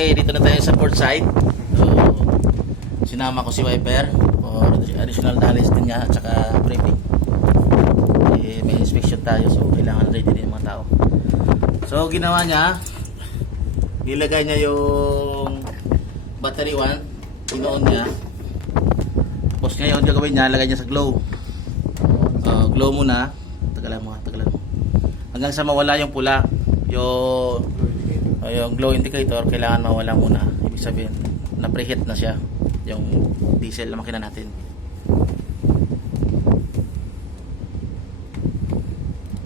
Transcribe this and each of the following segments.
Okay, dito na tayo sa port side. So, sinama ko si Wiper for additional knowledge din niya at saka briefing. May inspection tayo, so kailangan ready din yung mga tao. So, ginawa niya, nilagay niya yung battery 1, inoon niya. Tapos ngayon, gagawin niya, lagay niya sa glow. Glow muna. Tagalan mo. Hanggang sa mawala yung pula. Yung glow indicator, kailangan mawala muna. Ibig sabihin, na-preheat na siya. Yung diesel na makina natin.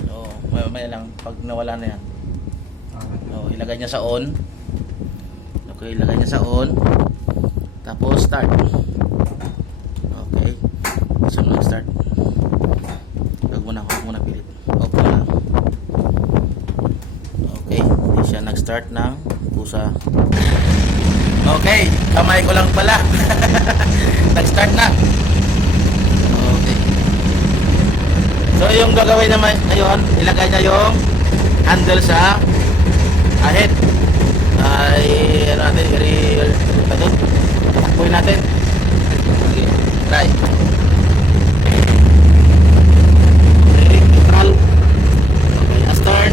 So, maya lang, pag nawala na yan. So, ilagay niya sa on. Okay, ilagay niya sa on. Tapos, start. Okay. So, start. Huwag muna pilit. Off muna. Okay, hindi siya nag-start ng pusa. Okay, kamay ko lang pala. Nag-start na. Okay. So, yung gagawin naman ngayon, ilagay niya yung handle sa ahead. Ay, ano natin, takbuhin natin. Okay, try. Neutral. Okay, last turn.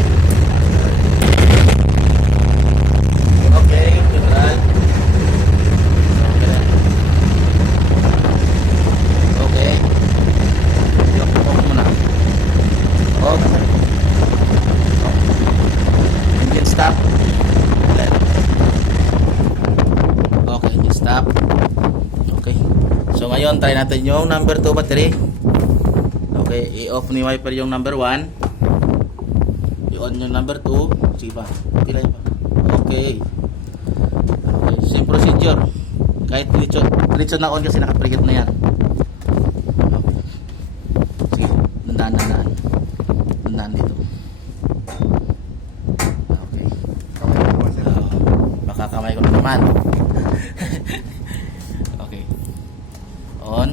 Okay, neutral. Okay. Off muna. Off. Engine stop. Okay, engine stop. Okay. So ngayon, try natin yung number 2 battery. Okay, i-off ni Wiper yung number 1. I-on yung number 2. Sige pa. Pilay pa. Okay. Okay, same procedure. Kahit diretso na on kasi naka-preheat na yan. Okay. Sige, dandaan dito. Okay. Baka kamay ko na naman. Okay. On.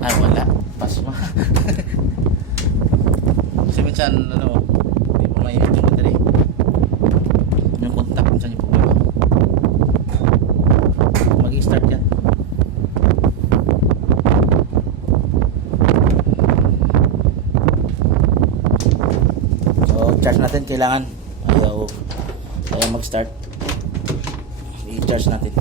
Ay, wala. Pass mo. Kasi minsan, hindi mo mainit yung battery. Yung contact, minsan yung problema. Mag-i-start yan. So, charge natin. Kailangan ayaw mag-start. I-charge natin.